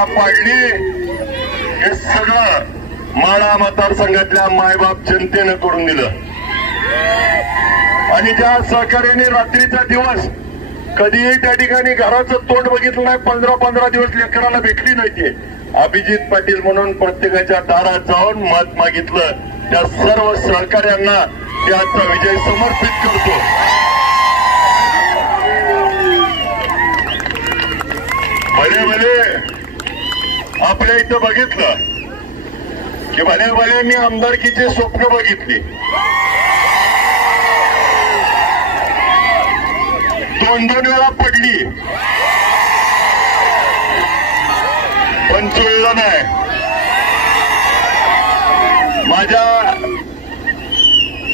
भूमिका पाडली हे सगळं माळा मतदारसंघातल्या मायबाप जनतेनं करून दिलं. आणि ज्या सहकार्याने रात्रीचा दिवस कधीही त्या ठिकाणी घराचं तोंड बघितलं नाही पंधरा पंधरा दिवस लेकराला भेटली नाही अभिजित पाटील म्हणून प्रत्येकाच्या दारात जाऊन मत मागितलं. त्या सर्व सहकार्यांना त्याचा विजय समर्पित करतो. आपल्या इथं बघितलं की भले मी आमदारकीचे स्वप्न बघितली. दोन दोन वेळा पडली. पण चुळलं नाही. माझ्या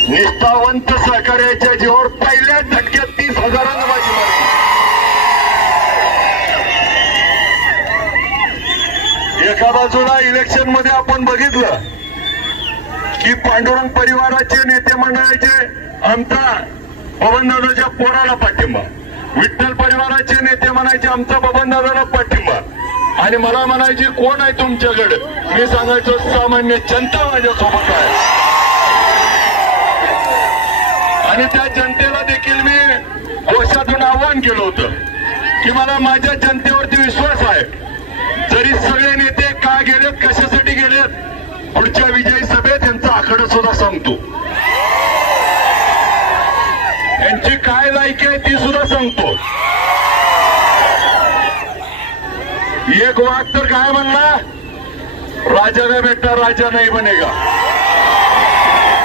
निष्ठावंत सहकार्याच्या जीवावर पहिल्या धक्क्यात तीस हजारांना माझी एका बाजूला इलेक्शनमध्ये आपण बघितलं की पांडुरंग परिवाराचे नेते मंडळाचे आमचा बबनदादाच्या पोराला पाठिंबा. विठ्ठल परिवाराचे नेते म्हणायचे आमचा बबनदादाला पाठिंबा. आणि मला म्हणायचे कोण आहे तुमच्याकडे? मी सांगायचो सामान्य जनता माझ्यासोबत आहे. आणि त्या जनतेला देखील मी घोषातून आवाहन केलं होतं की मला माझ्या जनतेवरती विश्वास आहे जरी सगळे नेते का गेलेत कशासाठी गेलेत पुढच्या विजयी सभेत यांचा आकडा सुद्धा सांगतो. यांची काय लायकी आहे ती सुद्धा सांगतो. एक वाघ तर काय म्हणला? राजा का बेटा राजा नाही बनेगा.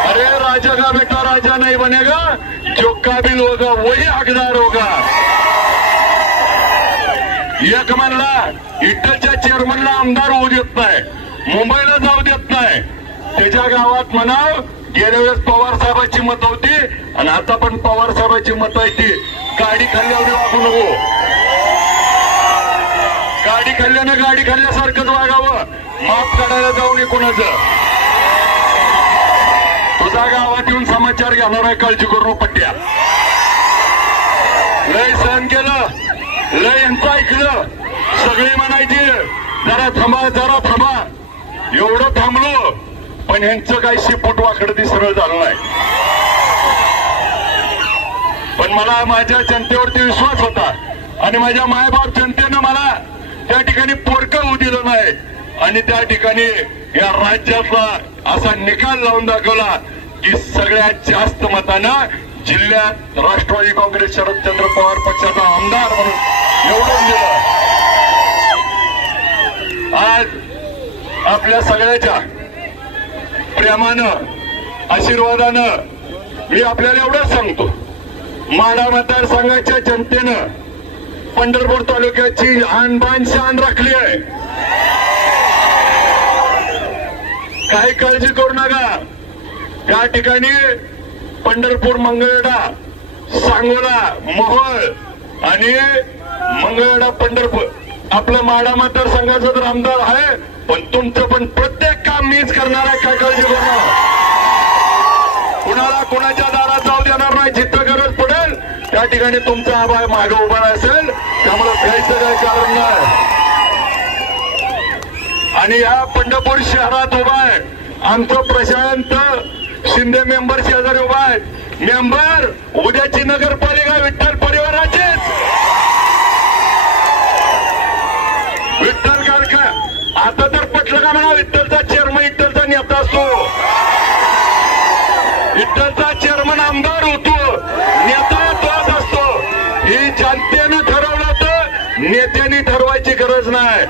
अरे राजा का बेटा राजा नाही बनेगा. जो काबिल होगा वही हकदार होगा. एक म्हणला इटलच्या चेअरमनला आमदार होऊ देत नाही. मुंबईला जाऊ दे. नाही त्याच्या गावात म्हणाव गेल्या वेळेस पवार साहेबांची मत होती आणि आता पण पवार साहेबांची मत आहे ती. गाडी खाल्ल्यावर वागू नको. गाडी खाल्ल्यानं गाडी खाल्ल्यासारखंच वागावं. माफ काढायला जाऊ नये कोणाचं. तुझा गावात येऊन समाचार घेणार आहे काळजी करू पट्ट्या. लय सहन केलं. लय यांचं ऐकलं. सगळी म्हणायची जरा थांबा जरा थांबा. एवढं थांबलो पण यांचं काही शिपूट वाकडं ती सरळ झालं नाही. पण मला माझ्या जनतेवरती विश्वास होता आणि माझ्या मायबाप जनतेनं मला त्या ठिकाणी पोरकं होऊ दिलं नाही. आणि त्या ठिकाणी या राज्यातला असा निकाल लावून दाखवला की सगळ्यात जास्त मतानं जिल्ह्यात राष्ट्रवादी काँग्रेस शरदचंद्र पवार पक्षाचा आमदार म्हणून निवडून दिलं आज आपल्या सगळ्याच्या प्रेमानं आशीर्वादानं मी आपल्याला एवढंच सांगतो. माडा मतदारसंघाच्या जनतेनं पंढरपूर तालुक्याची आणबाण शान राखली आहे. काही काळजी करू नका. त्या ठिकाणी पंढरपूर मंगळवेढा सांगोला मोहोळ आणि मंगळवेढा पंढरपूर. आपलं माडा मतदारसंघाचा तर आमदार आहे. पण तुमचं पण प्रत्येक काम मीच करणार आहे काय काळजी करू नका कुणाला कुणाच्या दारात जाऊ देणार नाही जिथं गरज पडेल त्या ठिकाणी तुमचा आभाय मागे उभा असेल त्यामुळे भ्यायचं काही कारण नाही. आणि या पंढरपूर शहरात उभा आहे आमचं प्रशांत शिंदे मेंबर शेजारी उभा आहे. मेंबर उद्याची नगरपालिका विठ्ठल परिवाराचीच. आता तर पटलं का म्हणा विठ्ठलचा चेअरमन विठ्ठलचा नेता असतो विठ्ठलचा चेअरमन आमदार होतो. नेता तोच असतो. ही जनतेनं ठरवलं तर नेत्यांनी ठरवायची गरज नाही.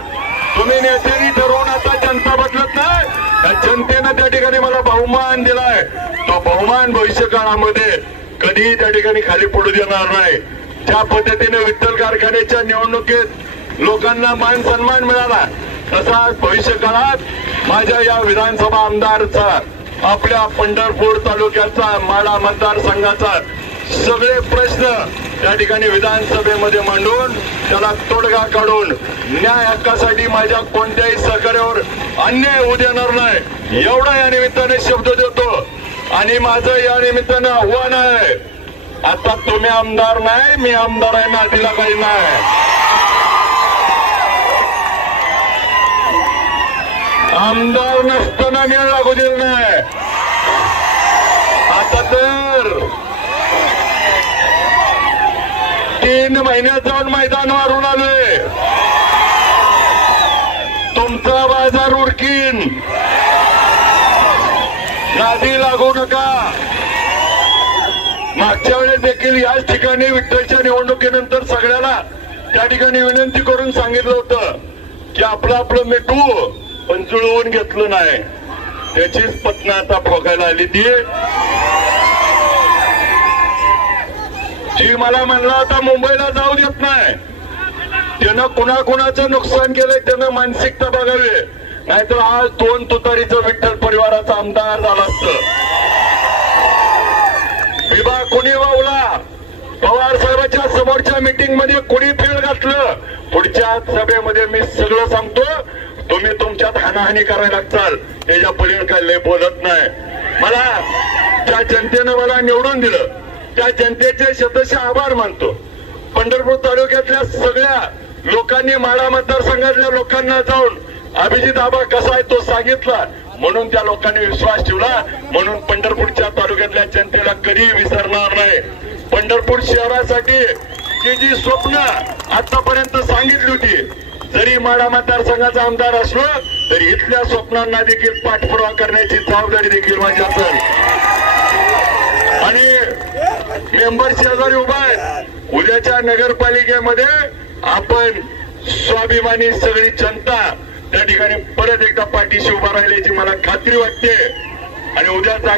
तुम्ही नेत्यांनी ठरवून आता जनता बदलत नाही. त्या जनतेनं त्या ठिकाणी मला बहुमान दिलाय. तो बहुमान भविष्य काळामध्ये कधीही त्या ठिकाणी खाली पडू देणार नाही. ज्या पद्धतीने विठ्ठल कारखान्याच्या निवडणुकीत लोकांना मान सन्मान मिळाला तसा भविष्य काळात माझ्या या विधानसभा आमदारचा आपल्या पंढरपूर तालुक्याचा माडा मतदारसंघाचा सगळे प्रश्न त्या ठिकाणी विधानसभेमध्ये मांडून त्याला तोडगा काढून न्याय हक्कासाठी माझ्या कोणत्याही सहकार्यावर अन्याय होऊ देणार नाही. एवढा या निमित्ताने शब्द देतो. आणि माझं या निमित्तानं आव्हान आहे. आता तुम्ही आमदार नाही मी आमदार आहे ना तिला काही नाही. आमदार नसताना मी लागू दिलं नाही. आता तर तीन महिन्यात जाऊन मैदान मारून आलोय. तुमचा बाजार उरकीन. नादी लागू नका. मागच्या वेळेस देखील याच ठिकाणी विठ्ठलच्या निवडणुकीनंतर सगळ्याला त्या ठिकाणी विनंती करून सांगितलं होतं की आपलं आपलं मिठू पण जुळवून घेतलं नाही. त्याचीच पत्नी आता भोगायला आली. ती जी मला म्हणला होता मुंबईला जाऊ देत नाही. त्यानं कुणाकुणाचं नुकसान केलंय त्यानं मानसिकता बघावी. नाहीतर आज दोन तुतारीचं विठ्ठल परिवाराचा आमदार झाला असतं. विभाग कोणी वावला? पवार साहेबांच्या समोरच्या मीटिंगमध्ये कोणी फेळ घातलं? पुढच्या सभेमध्ये मी सगळं सांगतो. तुम्ही तुमच्यात हानाहानी करायला लागताल. त्याच्या पलीकडे काय लय बोलत नाही. मला त्या जनतेनं मला निवडून दिलं. त्या जनतेचे शतश आभार मानतो. पंढरपूर तालुक्यातल्या सगळ्या लोकांनी माळा मतदारसंघातल्या लोकांना जाऊन अभिजित आबा कसा आहे तो सांगितला. म्हणून त्या लोकांनी विश्वास ठेवला. म्हणून पंढरपूरच्या तालुक्यातल्या जनतेला कधी विसरणार नाही. पंढरपूर शहरासाठी जी जी स्वप्न आतापर्यंत सांगितली होती जरी माडा मतदारसंघाचा आमदार असलो तरी इथल्या स्वप्नांना देखील पाठपुरावा करण्याची जबाबदारी देखील माझी असेल आणि मेंबर शेजारी उभा आहे. उद्याच्या नगरपालिकेमध्ये आपण स्वाभिमानी सगळी जनता त्या ठिकाणी परत एकदा पाठीशी उभा राहिल्याची मला खात्री वाटते. आणि उद्याचा